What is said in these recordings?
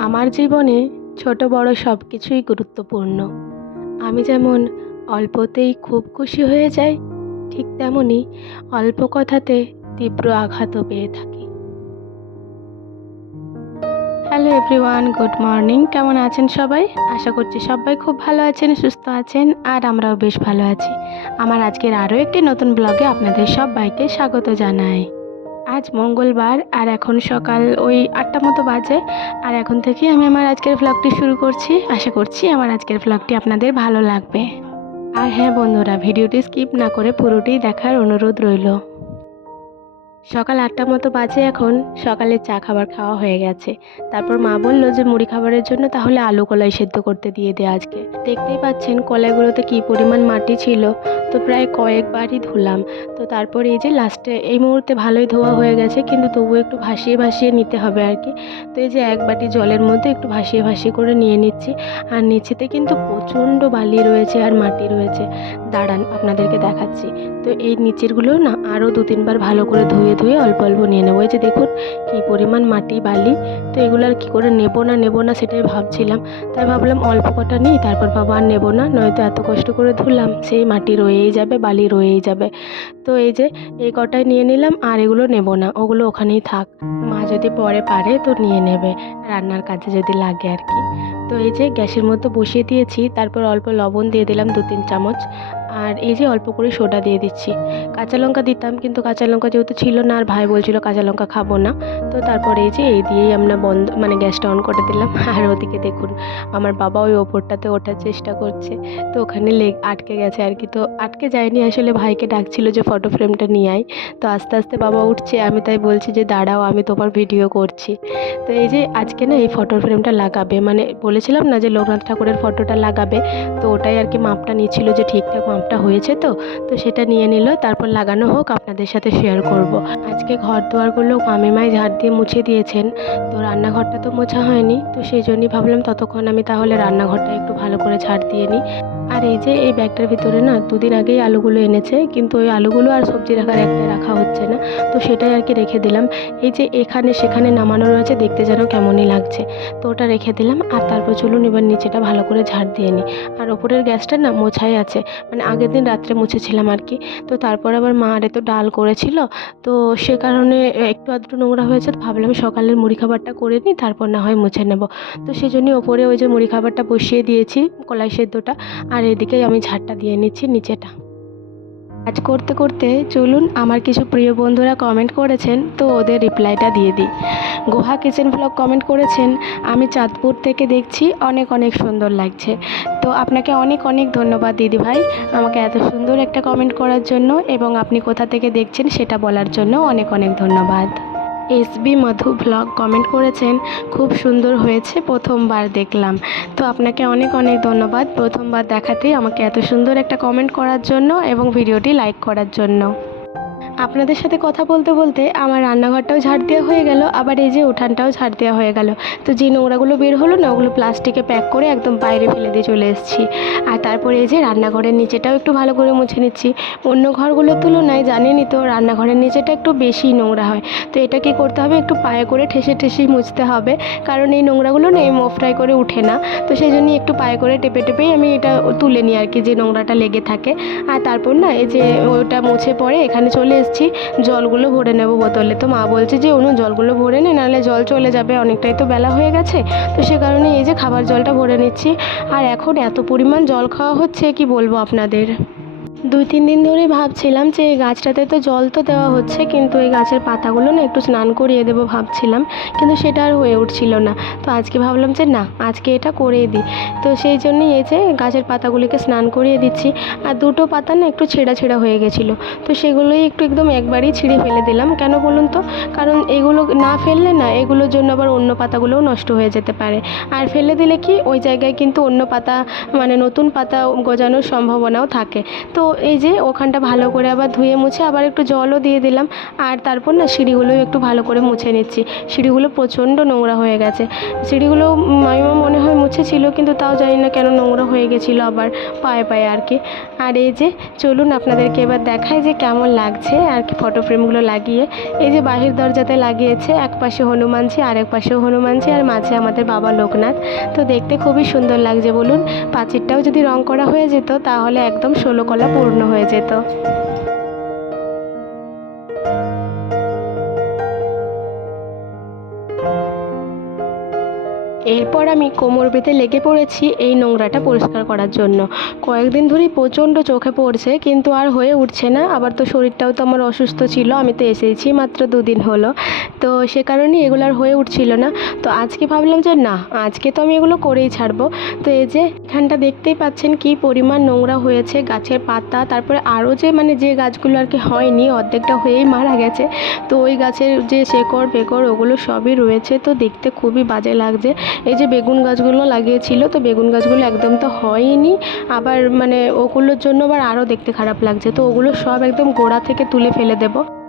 আমার জীবনে ছোট বড় সব কিছুই গুরুত্বপূর্ণ। আমি যেমন অল্পতেই খুব খুশি হয়ে যাই, ঠিক তেমনই অল্প কথাতে তীব্র আঘাতও পেয়ে থাকি। হ্যালো এভরিওয়ান গুড মর্নিং কেমন আছেন সবাই? আশা করছি সবাই খুব ভালো আছেন, সুস্থ আছেন, আর আমরাও বেশ ভালো আছি। আমার আজকের আরও একটি নতুন ব্লগে আপনাদের সবাইকে স্বাগত জানাই। আজ মঙ্গলবার আর এখন সকাল ওই আটটা মতো বাজে। আর এখন থেকে আমি আমার আজকের ভ্লগটি শুরু করছি। আশা করছি আমার আজকের ভ্লগটি আপনাদের ভালো লাগবে। আর হ্যাঁ বন্ধুরা, ভিডিওটি স্কিপ না করে পুরোটি দেখার অনুরোধ রইল। সকাল আটটা মতো বাজে এখন, সকালে চা খাবার খাওয়া হয়ে গেছে। তারপর মা বলল যে, মুড়ি খাবারের জন্য তাহলে আলু কলাই সেদ্ধ করতে দিয়ে দে আজকে। দেখতেই পাচ্ছেন কলাইগুলোতে কী পরিমাণ মাটি ছিল। তো প্রায় কয়েকবারই ধুলাম। তো তারপরে এই যে লাস্টে, এই মুহূর্তে ভালোই ধোয়া হয়ে গেছে, কিন্তু তবুও একটু ভাসিয়ে ভাসিয়ে নিতে হবে আর কি। তো এই যে এক বাটি জলের মধ্যে একটু ভাসিয়ে ভাসিয়ে করে নিয়ে নিচ্ছি। আর নিচেতে কিন্তু প্রচণ্ড বালি রয়েছে আর মাটি রয়েছে। দাঁড়ান, আপনাদেরকে দেখাচ্ছি। তো এই নিচেরগুলো না আরও দু তিনবার ভালো করে ধুয়ে ধুয়ে অল্প অল্প নিয়ে নেব। এই যে দেখুন কী পরিমাণ মাটি, বালি, তো এগুলো আর কী করে নেব না নেব না সেটাই ভাবছিলাম। তাই ভাবলাম অল্প কটা নিই, তারপর বাবা আর নেব না, নয়তো এত কষ্ট করে ধুলাম। সেই মাটি রয়েই যাবে, বালি রয়েই যাবে। তো এই যে এই কটাই নিয়ে নিলাম, আর এগুলো নেব না, ওগুলো ওখানেই থাক। মা যদি পরে পারে তো নিয়ে নেবে, রান্নার কাজে যদি লাগে আর কি। তো এই যে গ্যাসের মধ্যে বসিয়ে দিয়েছি, তারপর অল্প লবণ দিয়ে দিলাম দু তিন চামচ। আর এই যে অল্প করে সোডা দিয়ে দিচ্ছি। কাঁচা লঙ্কা দিতাম, কিন্তু কাঁচা লঙ্কা যেহেতু ছিল না, আর ভাই বলছিল কাঁচা লঙ্কা খাব না। তো তারপর এই যে এই দিয়েই আমরা বন্ধ মানে গ্যাসটা অন করে দিলাম। আর ওদিকে দেখুন, আমার বাবা ওই ওপরটাতে ওঠার চেষ্টা করছে। তো ওখানে লেগ আটকে গেছে আর কি। তো আটকে যায়নি, আসলে ভাইকে ডাকছিল যে ফটো ফ্রেমটা নিয়ে আয়। তো আস্তে আস্তে বাবা উঠছে, আমি তাই বলছি যে দাঁড়াও, আমি তোমার ভিডিও করছি। তো এই যে আজকে না এই ফটো ফ্রেমটা লাগাবে মানে বলেছিলাম না যে লোকনাথ ঠাকুরের ফটোটা লাগাবে। তো ওটাই আর কি মাপটা নিচ্ছিল যে ঠিকঠাক মাপটা হয়েছে তো তো সেটা নিয়ে নিল, তারপর লাগানো হোক, আপনাদের সাথে শেয়ার করব। আজকে ঘর দুয়ারগুলো মামিমাই ঝাড় দিয়ে মুছে দিয়েছেন, তো রান্নাঘরটা তো মোছা হয়নি, তো সেই জন্যই ভাবলাম ততক্ষণ আমি তাহলে রান্নাঘরটা একটু ভালো করে ঝাড় দিয়ে নিই আর এই যে এই ব্যাগটার ভিতরে না দুদিন আগেই আলুগুলো এনেছে, কিন্তু ওই আলুগুলো আর সবজি রাখার একটা রাখা হচ্ছে না। তো সেটাই আর কি রেখে দিলাম। এই যে এখানে সেখানে নামানো রয়েছে, দেখতে যেন কেমনই লাগছে। তো ওটা রেখে দিলাম, আর তারপর চলুন এবার নিচেটা ভালো করে ঝাড় দিয়ে নিই। আর ওপরের গ্যাসটা না মোছাই আছে মানে আগের দিন রাত্রে মুছেছিলাম আর কি। তো তারপর আবার মা আরে তো ডাল করেছিল, তো সে কারণে একটু আধটু নোংরা হয়েছে ভাবলাম সকালের মুড়ি খাবারটা করে নিই, তারপর না হয় মুছে নেব। তো সেই ওপরে ওই যে মুড়ি খাবারটা বসিয়ে দিয়েছি, কলাই সেদ্ধটা। আর এদিকে আমি ঝাড়টা দিয়ে নিচ্ছি নিচেটা। কাজ করতে করতে চলুন, আমার কিছু প্রিয় বন্ধুরা কমেন্ট করেছেন, তো ওদের রিপ্লাইটা দিয়ে দিই। গোহা কিচেন ব্লগ কমেন্ট করেছেন, আমি চাঁদপুর থেকে দেখছি, অনেক অনেক সুন্দর লাগছে। তো আপনাকে অনেক অনেক ধন্যবাদ দিদি ভাই আমাকে এত সুন্দর একটা কমেন্ট করার জন্য এবং আপনি কোথা থেকে দেখছেন সেটা বলার জন্য অনেক অনেক ধন্যবাদ। এসবি মধু ব্লগ কমেন্ট করেছেন, খুব সুন্দর হয়েছে, প্রথমবার দেখলাম। তো আপনাকে অনেক অনেক ধন্যবাদ প্রথমবার দেখাতেই আমাকে এত সুন্দর একটা কমেন্ট করার জন্য এবং ভিডিওটি লাইক করার জন্য। আপনাদের সাথে কথা বলতে বলতে আমার রান্নাঘরটাও ঝাড় দেওয়া হয়ে গেল, আবার এই যে উঠানটাও ঝাড় দেওয়া হয়ে গেল। তো যে নোংরাগুলো বের হলো না, ওগুলো প্লাস্টিকে প্যাক করে একদম বাইরে ফেলে দিয়ে চলে এসেছি। আর তারপরে এই যে রান্নাঘরের নিচেটাও একটু ভালো করে মুছে নিচ্ছি। অন্য ঘরগুলোর তুলনায় জানেনই তো, রান্নাঘরের নিচেটা একটু বেশি নোংরা হয়। তো এটা কি করতে হবে? একটু পায়ে করে ঠেসে ঠেসেই মুছতে হবে। কারণ এই নোংরাগুলো না এই মোফরাই করে উঠে না। তো সেই জন্যই একটু পায়ে করে টেপে টেপেই আমি এটা তুলে নিই আর কি, যে নোংরাটা লেগে থাকে। আর তারপর না এই যে ওটা মুছে পরে এখানে চলে এসেছি। জলগুলো ভরে নেব বোতলে। তো মা বলছে যে, অনু, জলগুলো ভরে নে, নাহলে জল চলে যাবে, অনেকটাই তো বেলা হয়ে গেছে। তো সে কারণে এই যে খাবার জলটা ভরে নিচ্ছি। আর এখন এত পরিমাণ জল খাওয়া হচ্ছে, কি বলব আপনাদের? দুই, তিন দিন ধরেই ভাবছিলাম যে এই গাছটাতে তো জল তো দেওয়া হচ্ছে, কিন্তু এই গাছের পাতাগুলো না একটু স্নান করিয়ে দেবো ভাবছিলাম, কিন্তু সেটা আর হয়ে উঠছিল না। তো আজকে ভাবলাম যে না, আজকে এটা করেই দিই। তো সেই জন্যই এই যে গাছের পাতাগুলিকে স্নান করিয়ে দিচ্ছি, আর দুটো পাতা না একটু ছেঁড়া ছেঁড়া হয়ে গেছিল। তো সেগুলোই একটু একদম একবারই ছিঁড়ে ফেলে দিলাম। কেন বলুন তো? কারণ এগুলো না ফেললে না এগুলোর জন্য আবার অন্য পাতাগুলোও নষ্ট হয়ে যেতে পারে। আর ফেলে দিলে কি? ওই জায়গায় কিন্তু অন্য পাতা মানে নতুন পাতা গজানোর সম্ভাবনাও থাকে। তো এই যে ওখানটা ভালো করে আবার ধুয়ে মুছে আবার একটু জলও দিয়ে দিলাম। আর তারপর না সিঁড়িগুলোও একটু ভালো করে মুছে নিচ্ছি। সিঁড়িগুলো প্রচণ্ড নোংরা হয়ে গেছে। সিঁড়িগুলো মামিমা মনে হয় মুছেছিল, কিন্তু তাও জানি না কেন নোংরা হয়ে গেছিল আবার পায়ে পায়ে আর কি। আর এই যে চলুন আপনাদেরকে এবার দেখায় যে কেমন লাগছে আর কি ফটো ফ্রেমগুলো লাগিয়ে। এই যে বাহির দরজাতে লাগিয়েছে, এক পাশে হনুমানজি আর এক পাশেও হনুমানজি আর মাঝে আমাদের বাবা লোকনাথ। তো দেখতে খুবই সুন্দর লাগছে বলুন। পাঁচিরটাও যদি রং করা হয়ে যেত, তাহলে একদম ষোলো কলা পূর্ণ হয়ে যেত। এরপর আমি কোমর বেঁধে লেগে পড়েছি এই নোংরাটা পরিষ্কার করার জন্য। কয়েকদিন ধরেই প্রচণ্ড চোখে পড়ছে, কিন্তু আর হয়ে উঠছে না। আবার তো শরীরটাও তো আমার অসুস্থ ছিল, আমি তো এসেছি মাত্র দুদিন হলো। তো সে কারণে এগুলো আর হয়ে উঠছিল না। তো আজকে ভাবলাম যে না, আজকে তো আমি এগুলো করেই ছাড়বো। তো এই যে এখানটা দেখতেই পাচ্ছেন কি পরিমাণ নোংরা হয়েছে, গাছের পাতা, তারপরে আরও যে মানে যে গাছগুলো আর কি হয়নি, অর্ধেকটা হয়েই মারা গেছে। তো ওই গাছের যে শেকড় ফেকড় ওগুলো সবই রয়েছে। তো দেখতে খুবই বাজে লাগছে। এই যে বেগুন গাছগুলো লাগিয়েছিল, তো বেগুন গাছগুলো একদম তো হয়নি। আবার মানে ওগুলোর জন্য আবার আরও দেখতে খারাপ লাগছে। তো ওগুলো সব একদম গোড়া থেকে তুলে ফেলে দেবো।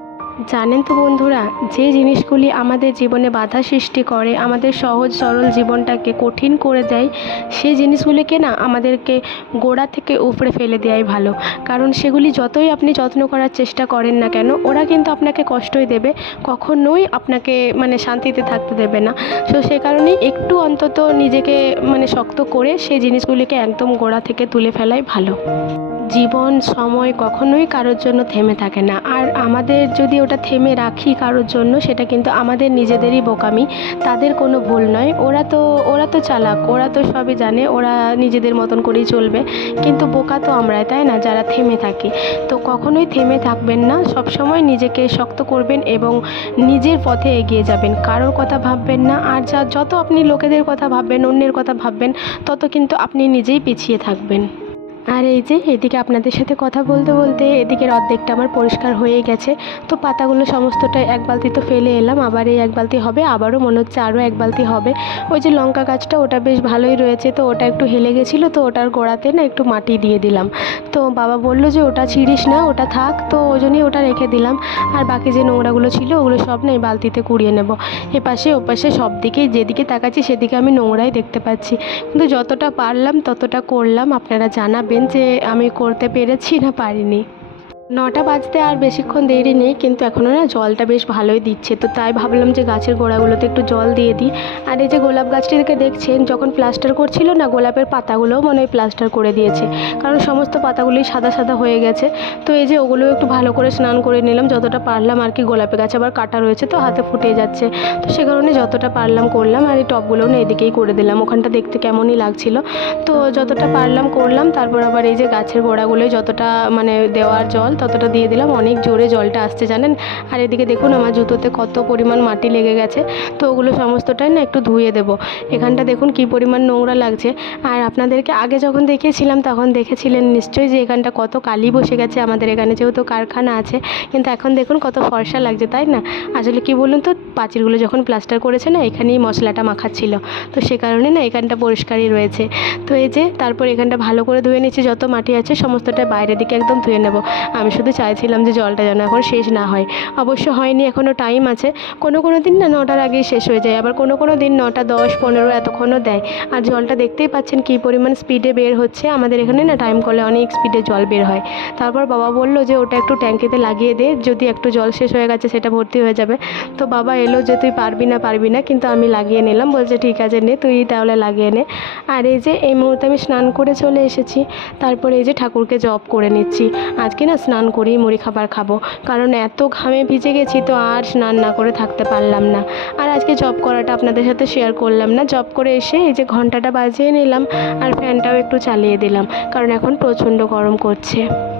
জানেন তো বন্ধুরা, যে জিনিসগুলি আমাদের জীবনে বাধা সৃষ্টি করে, আমাদের সহজ সরল জীবনটাকে কঠিন করে দেয় সেই জিনিসগুলিকে না আমাদেরকে গোড়া থেকে উপড়ে ফেলে দেওয়াই ভালো। কারণ সেগুলি যতই আপনি যত্ন করার চেষ্টা করেন না কেন, ওরা কিন্তু আপনাকে কষ্টই দেবে, কখনোই আপনাকে মানে শান্তিতে থাকতে দেবে না। তো সে কারণেই একটু অন্তত নিজেকে মানে শক্ত করে সেই জিনিসগুলিকে একদম গোড়া থেকে তুলে ফেলাই ভালো। জীবন, সময় কখনোই কারোর জন্য থেমে থাকে না। আর আমাদের যদি ওটা থেমে রাখি কারোর জন্য, সেটা কিন্তু আমাদের নিজেদেরই বোকামি। তাদের কোনো ভুল নয়। ওরা তো ওরা তো চালাক, ওরা তো সবই জানে, ওরা নিজেদের মতন করেই চলবে। কিন্তু বোকা তো আমরাই, তাই না? যারা থেমে থাকি। তো কখনোই থেমে থাকবেন না। সবসময় নিজেকে শক্ত করবেন এবং নিজের পথে এগিয়ে যাবেন। কারোর কথা ভাববেন না। আর যা, যত আপনি লোকেদের কথা ভাববেন, অন্যের কথা ভাববেন, তত কিন্তু আপনি নিজেই পিছিয়ে থাকবেন। আর এই যে, এদিকে আপনাদের সাথে কথা বলতে বলতে এদিকের অর্ধেকটা আমার পরিষ্কার হয়ে গেছে। তো পাতাগুলো সমস্তটা এক বালতি তো ফেলে এলাম, আবার এই এক বালতি হবে, আবারও মনে হচ্ছে আরও এক বালতি হবে। ওই যে লঙ্কা গাছটা, ওটা বেশ ভালোই রয়েছে, তো ওটা একটু হেলে গেছিল, তো ওটার গোড়াতে না একটু মাটি দিয়ে দিলাম। তো বাবা বলল যে, ওটা ছিঁড়িস না, ওটা থাক। তো ওই জন্যই ওটা রেখে দিলাম। আর বাকি যে নোংরাগুলো ছিল, ওগুলো সব না এই বালতিতে কুড়িয়ে নেব। এপাশে, ওপাশে সব দিকেই যেদিকে তাকাচ্ছি, সেদিকে আমি নোংরাই দেখতে পাচ্ছি। কিন্তু যতটা পারলাম, ততটা করলাম, আপনারা জানাবেন। যে আমি করতে পেরেছি না পারিনি। নটা বাজতে আর বেশিক্ষণ দেরি নেই, কিন্তু এখনও না জলটা বেশ ভালোই দিচ্ছে। তো তাই ভাবলাম যে গাছের গোড়াগুলোতে একটু জল দিয়ে দিই। আর এই যে গোলাপ গাছটিকে দেখছেন, যখন প্লাস্টার করছিল না, গোলাপের পাতাগুলোও মনে হয় প্লাস্টার করে দিয়েছে। কারণ সমস্ত পাতাগুলোই সাদা সাদা হয়ে গেছে। তো এই যে ওগুলো একটু ভালো করে স্নান করে নিলাম, যতটা পারলাম আর কি। গোলাপের গাছ আবার কাটা রয়েছে, তো হাতে ফুটে যাচ্ছে। তো সে কারণে যতটা পারলাম করলাম আর এই টবগুলোও না এদিকেই করে দিলাম। ওখানটা দেখতে কেমনই লাগছিল। তো যতটা পারলাম করলাম, তারপর আবার এই যে গাছের গোড়াগুলোই যতটা মানে দেওয়ার জল ততটা দিয়ে দিলাম। অনেক জোরে জলটা আসছে, জানেন? আর এদিকে দেখুন আমার জুতোতে কত পরিমাণ মাটি লেগে গেছে। তো ওগুলো সমস্তটাই না একটু ধুয়ে দেবো। এখানটা দেখুন কী পরিমাণ নোংরা লাগছে। আর আপনাদেরকে আগে যখন দেখিয়েছিলাম, তখন দেখেছিলেন নিশ্চয়ই যে এখানটা কত কালি বসে গেছে আমাদের এখানে, যেহেতু কারখানা আছে। কিন্তু এখন দেখুন কত ফর্সা লাগছে, তাই না? আসলে কি বলুন তো পাঁচিরগুলো যখন প্লাস্টার করেছে না, এখানেই মশলাটা মাখাচ্ছিল। তো সে কারণে না এখানটা পরিষ্কারই রয়েছে। তো এই যে, তারপর এখানটা ভালো করে ধুয়ে নিচ্ছি, যত মাটি আছে সমস্তটা বাইরের দিকে একদম ধুয়ে নেব। আমি শুধু চাইছিলাম যে জলটা যেন এখন শেষ না হয়। অবশ্য হয়নি এখনও টাইম আছে। কোনো কোনো দিন না নটার আগেই শেষ হয়ে যায়, আবার কোনো কোনো দিন নটা, দশ, পনেরো এতক্ষণও দেয়। আর জলটা দেখতেই পাচ্ছেন কী পরিমাণ স্পিডে বের হচ্ছে। আমাদের এখানে না টাইম করলে অনেক স্পিডে জল বের হয়। তারপর বাবা বলল যে ওটা একটু ট্যাঙ্কিতে লাগিয়ে দে, যদি একটু জল শেষ হয়ে গেছে সেটা ভর্তি হয়ে যাবে। তো বাবা এলো যে তুই পারবি না পারবি না, কিন্তু আমি লাগিয়ে নিলাম। বলছে, ঠিক আছে নে, তুই তাহলে লাগিয়ে নে। আর এই যে এই মুহূর্তে আমি স্নান করে চলে এসেছি। তারপরে এই যে ঠাকুরকে জব করে নিচ্ছি। আজকে না স্নান করেই মুড়ি খাবার খাব। কারণ এত ঘামে ভিজে গেছি তো আর স্নান না করে থাকতে পারলাম না। আর আজকে জব করাটা আপনাদের সাথে শেয়ার করলাম না। জব করে এসে এই যে ঘন্টাটা বাজিয়ে নিলাম আর ফ্যানটাও একটু চালিয়ে দিলাম। কারণ এখন প্রচণ্ড গরম করছে।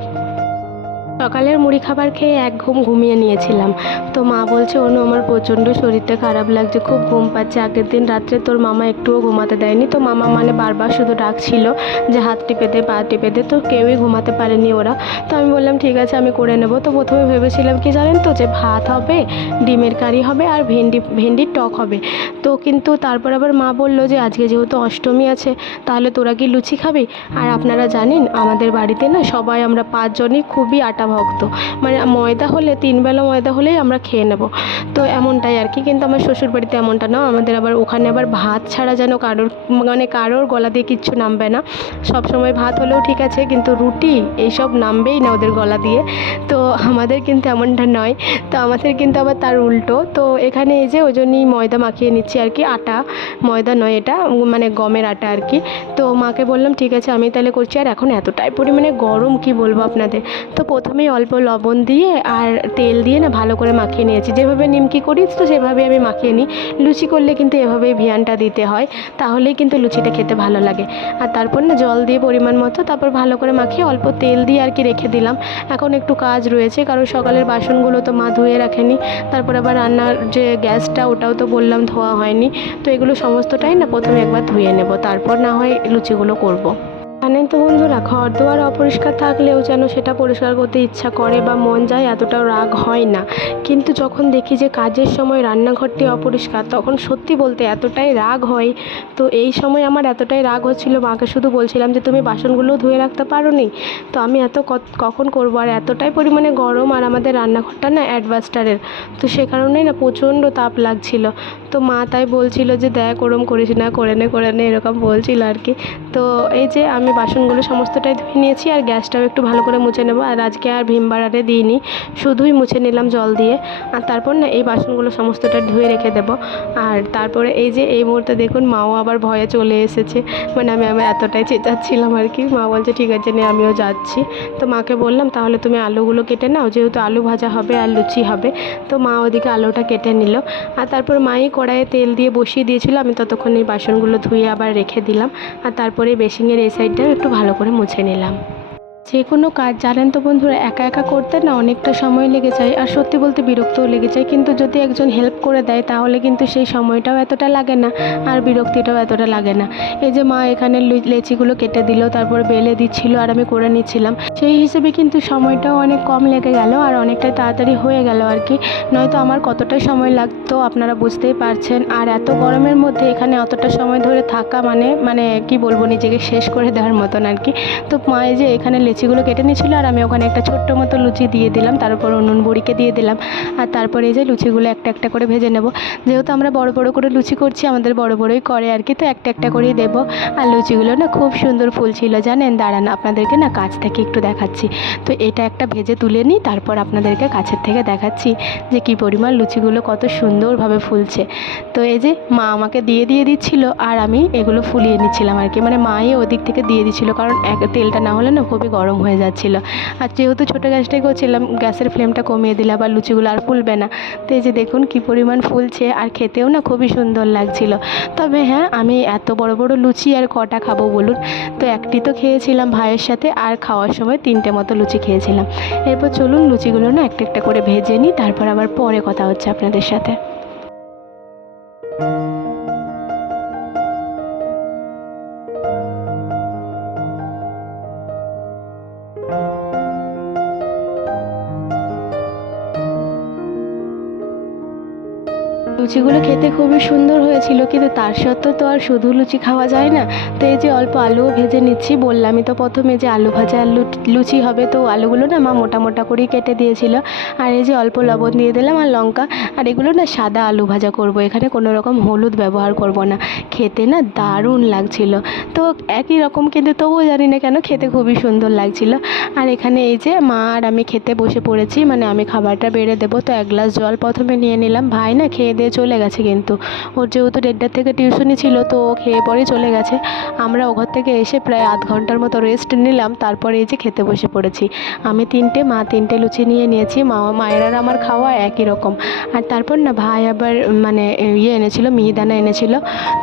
সকালের মুড়ি খাবার খেয়ে এক ঘুম ঘুমিয়ে নিয়েছিলাম। তো মা বলছে, অনু, আমার প্রচণ্ড শরীরটা খারাপ লাগছে, খুব ঘুম পাচ্ছে। আগের দিন রাত্রে তোর মামা একটুও ঘুমাতে দেয়নি। তো মামা মানে বারবার শুধু ডাকছিল যে হাত টিপে দে, পা টিপে দে। তো কেউই ঘুমাতে পারেনি ওরা। তো আমি বললাম, ঠিক আছে, আমি করে নেব। তো প্রথমে ভেবেছিলাম কি জানেন তো, যে ভাত হবে, ডিমের কারি হবে আর ভেন্ডি, ভেন্ডির টক হবে। তো কিন্তু তারপর আবার মা বলল যে, আজকে যেহেতু অষ্টমী আছে, তাহলে তোরা কি লুচি খাবি? আর আপনারা জানেন, আমাদের বাড়িতে না সবাই আমরা পাঁচজনই খুবই আটা ভক্ত। মানে ময়দা হলে, তিন বেলা ময়দা হলেই আমরা খেয়ে নেব। তো এমনটাই আর কি, কিন্তু আমার শ্বশুর বাড়িতে এমনটা না। আমাদের আবার ওখানে আবার ভাত ছাড়া যেন কারোর মানে কারোর গলা দিয়ে কিচ্ছু নামবে না। সব সময় ভাত হলেও ঠিক আছে, কিন্তু রুটি এইসব নামবেই না ওদের গলা দিয়ে। তো আমাদের কিন্তু এমনটা নয়। তো আমাদের কিন্তু আবার তার উল্টো। তো এখানে এই যে ওই জন্যই ময়দা মাখিয়ে নিচ্ছি আর কি, আটা। ময়দা নয় এটা মানে গমের আটা আর কি। তো মাকে বললাম, ঠিক আছে, আমি তাহলে করছি। আর এখন এতটাই পরিমাণে গরম, কি বলব আপনাদের? তো প্রথমেই অল্প লবণ দিয়ে আর তেল দিয়ে না ভালো করে মাখিয়ে নিয়েছি। যেভাবে নিমকি করি, তো সেভাবে আমি মাখিয়ে নিই। লুচি করলে কিন্তু এভাবেই ভিয়ানটা দিতে হয়, তাহলেই কিন্তু লুচিটা খেতে ভালো লাগে। আর তারপর না জল দিয়ে পরিমাণ মতো তারপর ভালো করে মাখিয়ে অল্প তেল দিয়ে আর কি রেখে দিলাম। এখন একটু কাজ রয়েছে, কারণ সকালের বাসনগুলো তো মা ধুয়ে রাখেনি। তারপর আবার রান্নার যে গ্যাসটা, ওটাও তো বললাম ধোয়া হয়নি। তো এগুলো সমস্তটাই না প্রথমে একবার ধুয়ে নেব, তারপর না হয় লুচিগুলো করব। জানেন তো বন্ধুরা ঘর দুয়ার অপরিষ্কার থাকলেও যেন সেটা পরিষ্কার করতে ইচ্ছা করে বা মন যায়, এতটাও রাগ হয় না। কিন্তু যখন দেখি যে কাজের সময় রান্নাঘরটি অপরিষ্কার, তখন সত্যি বলতে এতটাই রাগ হয়। তো এই সময় আমার এতটাই রাগ হচ্ছিল, মাকে শুধু বলছিলাম যে তুমি বাসনগুলোও ধুয়ে রাখতে পারো নি তো আমি এত কখন করব? আর এতটাই পরিমাণে গরম আর আমাদের রান্নাঘরটা না অ্যাডভাস্টারের। তো সে কারণেই না প্রচণ্ড তাপ লাগছিল। তো মা তাই বলছিল যে দেখ ওরম করিস না, করে নে করে নে, এরকম বলছিল আর কি। তো এই যে আমি বাসনগুলো সমস্তটাই ধুয়ে নিয়েছি আর গ্যাসটাও একটু ভালো করে মুছে নেব। আর আজকে আর ভীম বাড়ারে দিইনি, শুধুই মুছে নিলাম জল দিয়ে। আর তারপর না এই বাসনগুলো সমস্তটা ধুয়ে রেখে দেবো। আর তারপরে এই যে এই মুহূর্তে দেখুন মাও আবার ভয়ে চলে এসেছে। মানে আমি আমি এতটাই চেঁচাচ্ছিলাম আর কি। মা বলছে, ঠিক আছে নে, আমিও যাচ্ছি। তো মাকে বললাম, তাহলে তুমি আলুগুলো কেটে নাও, যেহেতু আলু ভাজা হবে আর লুচি হবে। তো মা ওদিকে আলুটা কেটে নিল। আর তারপর মাই কড়াইয়ে তেল দিয়ে বসিয়ে দিয়েছিল। আমি ততক্ষণ এই বাসনগুলো ধুয়ে আবার রেখে দিলাম। আর তারপরে বেসিংয়ের এই সাইডটাও একটু ভালো করে মুছে নিলাম। যে কোনো কাজ জানেন তো বন্ধুরা, একা একা করতে না অনেকটা সময় লেগে যায়। আর সত্যি বলতে বিরক্তও লেগে যায়। কিন্তু যদি একজন হেল্প করে দেয়, তাহলে কিন্তু সেই সময়টাও এতটা লাগে না। আর বিরক্তিটাও এতটা লাগে না। এই যে মা এখানে লেচিগুলো কেটে দিল, তারপর বেলে দিচ্ছিল আর আমি করে নিচ্ছিলাম। সেই হিসেবে কিন্তু সময়টাও অনেক কম লেগে গেল আর অনেকটাই তাড়াতাড়ি হয়ে গেল আর কি। নয়তো আমার কতটা সময় লাগতো আপনারা বুঝতেই পারছেন। আর এত গরমের মধ্যে এখানে অতটা সময় ধরে থাকা মানে মানে কি বলব, নিজেকে শেষ করে দেওয়ার মতন আর কি। তো মা এই যে এখানে লেচিগুলো কেটে নিয়েছিল আর আমি ওখানে একটা ছোট্ট মতো লুচি দিয়ে দিলাম তারপর উনুন বড়িকে দিয়ে দিলাম। আর তারপরে এই যে লুচিগুলো একটা একটা করে ভেজে নেব। যেহেতু আমরা বড় বড় করে লুচি করছি, আমাদের বড় বড়ই করে আর কি, তো একটা একটা করেই দেবো। আর লুচিগুলো না খুব সুন্দর ফুল ছিল, জানেন? দাঁড়ান, আপনাদেরকে না কাছ থেকে একটু দেখাচ্ছি। তো এটা একটা ভেজে তুলে নিই, তারপর আপনাদেরকে কাছের থেকে দেখাচ্ছি যে কী পরিমাণ লুচিগুলো কত সুন্দরভাবে ফুলছে। তো এই যে মা আমাকে দিয়ে দিয়ে দিচ্ছিল আর আমি এগুলো ফুলিয়ে নিচ্ছিলাম আর কি। মানে মাই ওদিক থেকে দিয়ে দিচ্ছিল, কারণ এক তেলটা না হলে না খুবই গরম হয়ে যাচ্ছিল। আর যেহেতু ছোটো গ্যাসটাই করছিলাম, গ্যাসের ফ্লেমটা কমিয়ে দিলে আবার লুচিগুলো আর ফুলবে না। তো এই যে দেখুন কী পরিমাণ ফুলছে, আর খেতেও না খুবই সুন্দর লাগছিল। তবে হ্যাঁ আমি এত বড় বড় লুচি আর কটা খাব বলুন? তো একটি তো খেয়েছিলাম ভাইয়ের সাথে, আর খাওয়ার সময় তিনটে মতো লুচি খেয়েছিলাম। এরপর চলুন লুচিগুলো না একটা একটা করে ভেজে নিই, তারপর আবার পরে কথা হচ্ছে আপনাদের সাথে। লুচিগুলো খেতে খুবই সুন্দর হয়েছিল, কিন্তু তার সত্ত্বেও তো আর শুধু লুচি খাওয়া যায় না। তো এই যে অল্প আলুও ভেজে নিচ্ছি, বললামই তো প্রথমে যে আলু ভাজা আর লুচি হবে, তো আলুগুলো না মা মোটা মোটা করেই কেটে দিয়েছিল। আর এই যে অল্প লবণ দিয়ে দিলাম আর লঙ্কা, আর এগুলো না সাদা আলু ভাজা করব, এখানে কোনো রকম হলুদ ব্যবহার করব না। খেতে না দারুণ লাগছিল। তো একই রকম কিন্তু তবুও জানি না কেন খেতে খুবই সুন্দর লাগছিল। আর এখানে এই যে মা আর আমি খেতে বসে পড়েছি মানে আমি খাবারটা বেড়ে দেবো, তো এক গ্লাস জল প্রথমে নিয়ে নিলাম। ভাই না খেয়ে দিয়ে চলে গেছে কিন্তু। ওর যেহেতু দেড়টার থেকে টিউশনি ছিল, তো ও খেয়ে পরেই চলে গেছে। আমরা ও ঘর থেকে এসে প্রায় আধ ঘণ্টার মতো রেস্ট নিলাম, তারপরে এই যে খেতে বসে পড়েছি। আমি তিনটে, মা তিনটে লুচি নিয়ে নিয়েছি। মা, মায়ের আর আমার খাওয়া একই রকম। আর তারপর না, ভাই আবার মানে ইয়ে এনেছিল, মিহিদানা এনেছিল।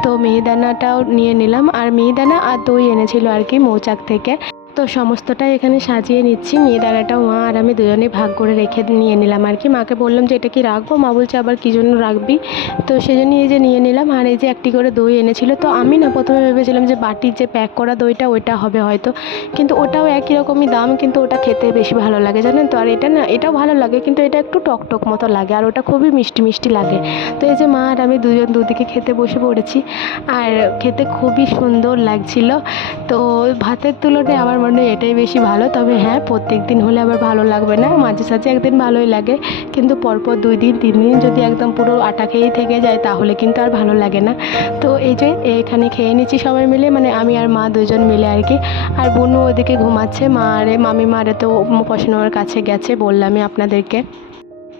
তো মিহিদানাটাও নিয়ে নিলাম। আর মিহিদানা আর দই এনেছিল আর কি মৌচাক থেকে। তো সমস্তটাই এখানে সাজিয়ে নিচ্ছি। মেয়ে দাঁড়াটাও মা আর আমি দুজনে ভাগ করে রেখে নিয়ে নিলাম আর কি। মাকে বললাম যে, এটা কি রাখব? মা বলছে, আবার কী জন্য রাখবি? তো সেই জন্য এই যে নিয়ে নিলাম। আর এই যে একটি করে দই এনেছিল। তো আমি না প্রথমে ভেবেছিলাম যে, বাটির যে প্যাক করা দইটা, ওইটা হবে হয়তো। কিন্তু ওটাও একই রকমই দাম, কিন্তু ওটা খেতে বেশি ভালো লাগে, জানেন তো? আর এটা না, এটাও ভালো লাগে, কিন্তু এটা একটু টক টক মতো লাগে আর ওটা খুবই মিষ্টি মিষ্টি লাগে। তো এই যে মা আর আমি দুজন দুদিকে খেতে বসে পড়েছি। আর খেতে খুবই সুন্দর লাগছিল। তো ভাতের তুলনায় আমার হয় এটাই বেশি ভালো। তবে হ্যাঁ প্রত্যেক দিন হলে আবার ভালো লাগবে না। মাঝে সাঝে একদিন ভালোই লাগে। কিন্তু পরপর দুই দিন, তিন দিন যদি একদম পুরো আটা খেয়েই থেকে যায়, তাহলে কিন্তু আর ভালো লাগে না। তো এই যে, এখানে খেয়ে নিচ্ছি সবাই মিলে। মানে আমি আর মা দুজন মিলে আর কি। আর বোনও ওদিকে ঘুমাচ্ছে। মা আরে মামি মারে তো পশ্চিমবঙ্গের কাছে গেছে। বললামই আপনাদেরকে।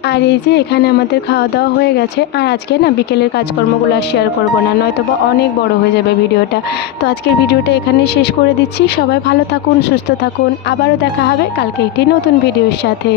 আর এই যে এখানে আমাদের খাওয়া দাওয়া হয়ে গেছে, আর আজকে না বিকেলের কাজকর্মগুলো আর শেয়ার করব না নয়তো বা অনেক বড় হয়ে যাবে ভিডিওটা। তো আজকের ভিডিওটা এখানে শেষ করে দিচ্ছি, সবাই ভালো থাকুন, সুস্থ থাকুন, আবারও দেখা হবে কালকে একটি নতুন ভিডিওর সাথে।